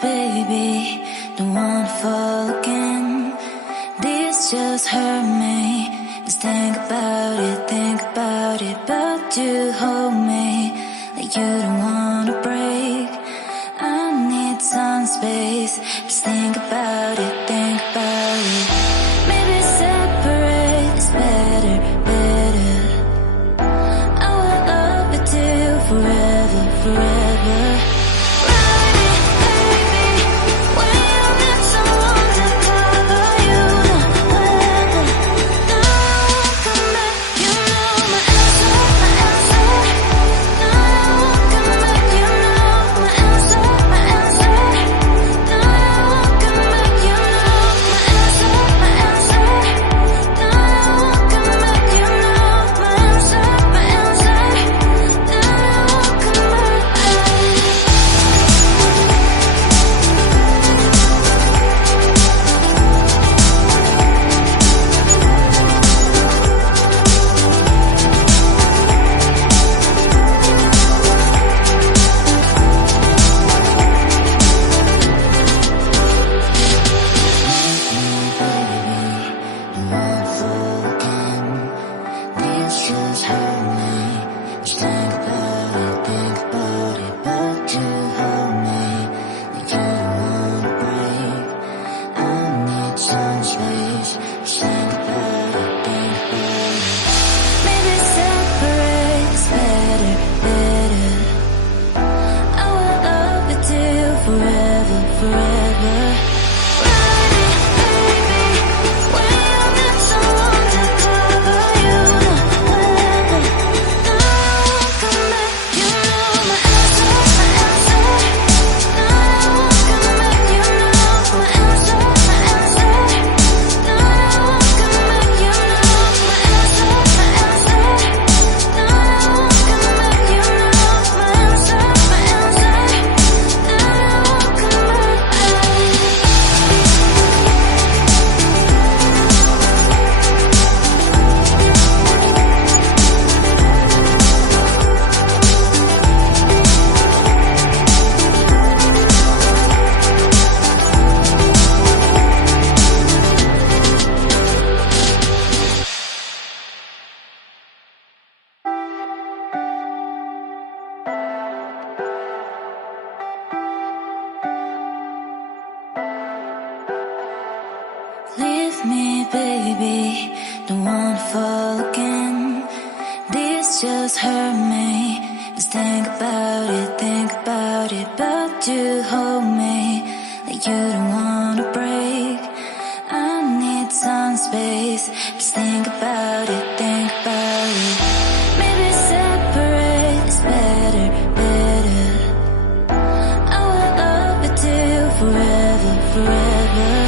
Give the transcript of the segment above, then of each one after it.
baby, don't wanna fall again. This just hurt me. Just think about it, but you hold me like you don't wanna break. I need some space. Just think about it, maybe separate is better, better. I will love you till forever, forever. Leave me, baby, don't wanna fall again. This just hurt me. Just think about it, but you hold me like you don't wanna break. I need some space. Just think about it, maybe separate is better, better. I will love you till forever, forever.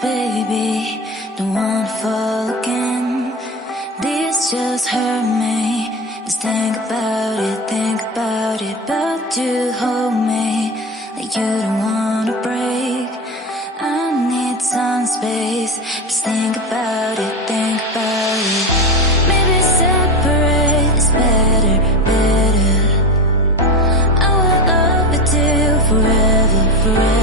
baby, don't wanna fall again. This just hurt me. Just think about it, but you hold me like you don't wanna break. I need some space. Just think about it, think about it. Maybe separate is better, better. I will love you till forever, forever.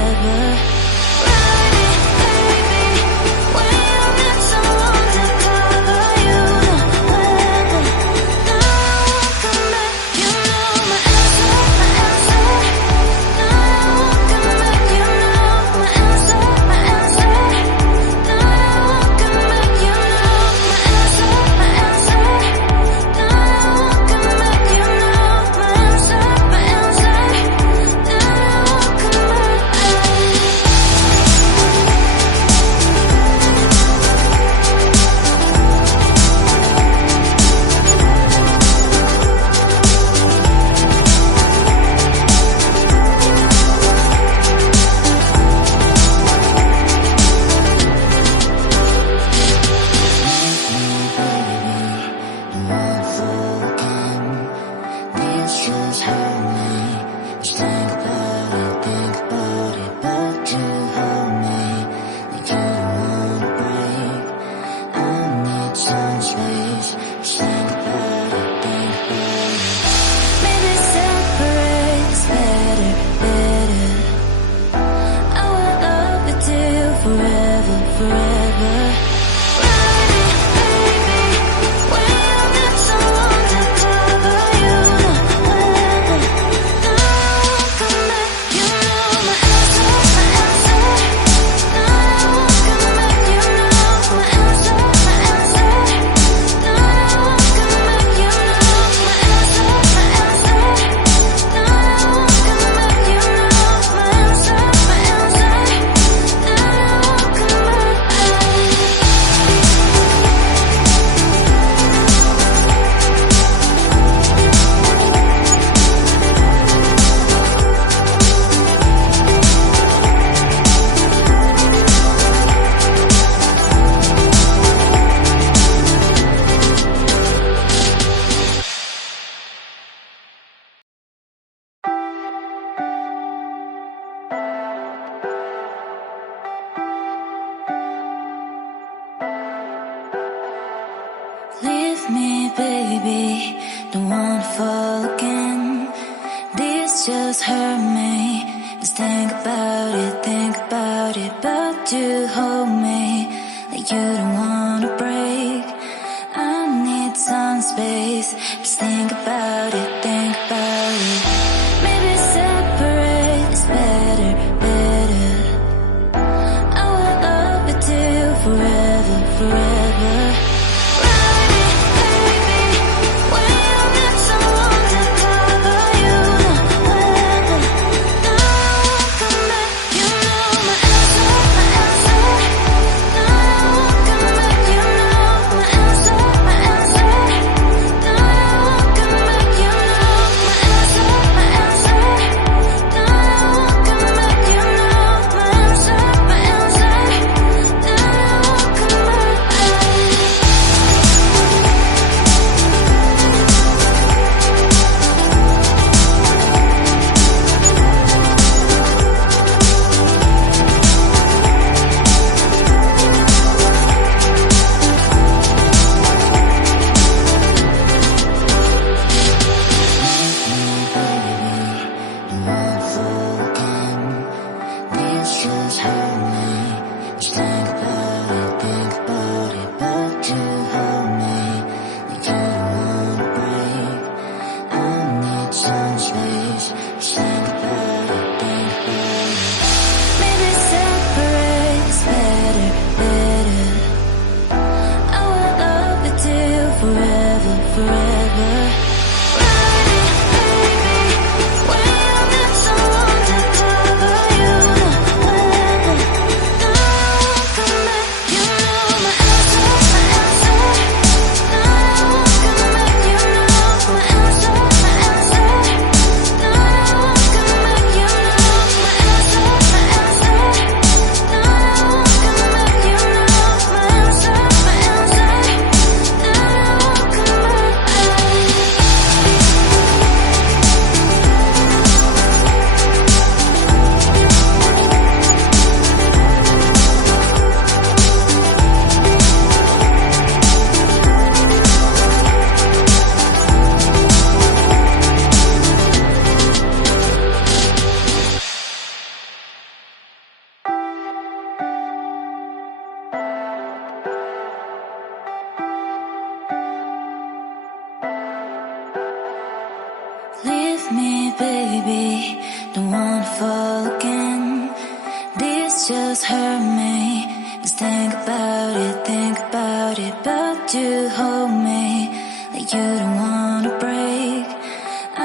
Leave me, baby, don't wanna fall again. This just hurt me. Just think about it, but you hold me like you don't wanna break. I need some space. Just think about it, think about it. Maybe separate is better, better. I will love you till forever, forever. baby, don't wanna fall again. This just hurt me. Just think about it, but you hold me like you don't wanna break.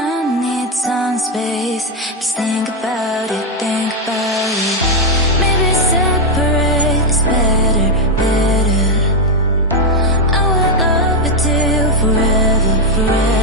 I need some space. Just think about it, think about it. Maybe separate is better, better. I will love you till forever, forever.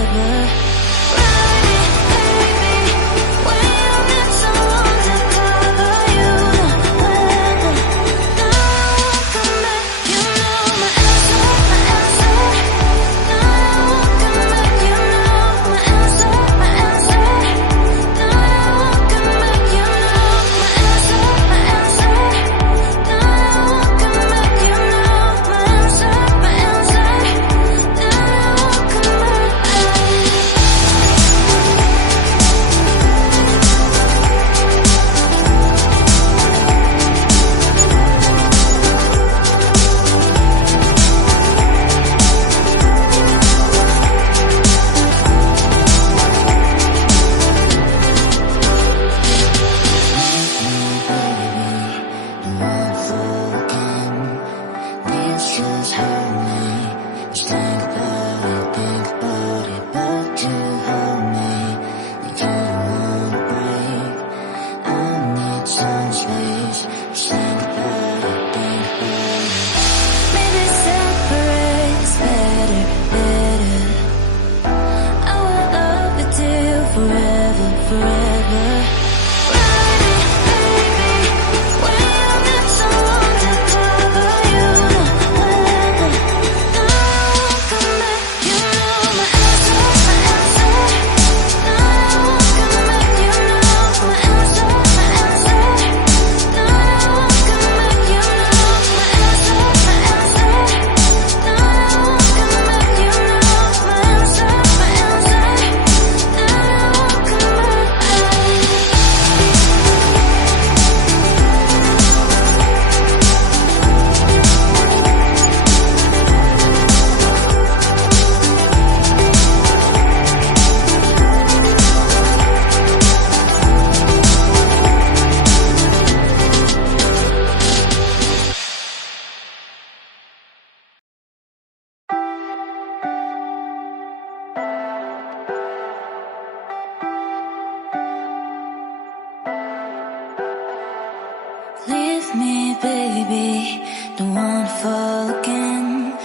Leave me, baby, don't wanna fall again.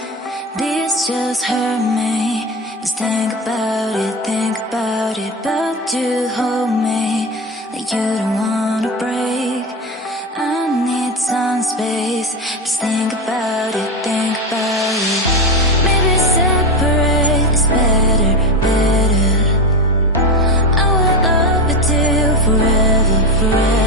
This just hurt me. Just think about it, but you hold me like you don't wanna break. I need some space. Just think about it, think about it. Maybe separate is better, better. I will love you till forever, forever.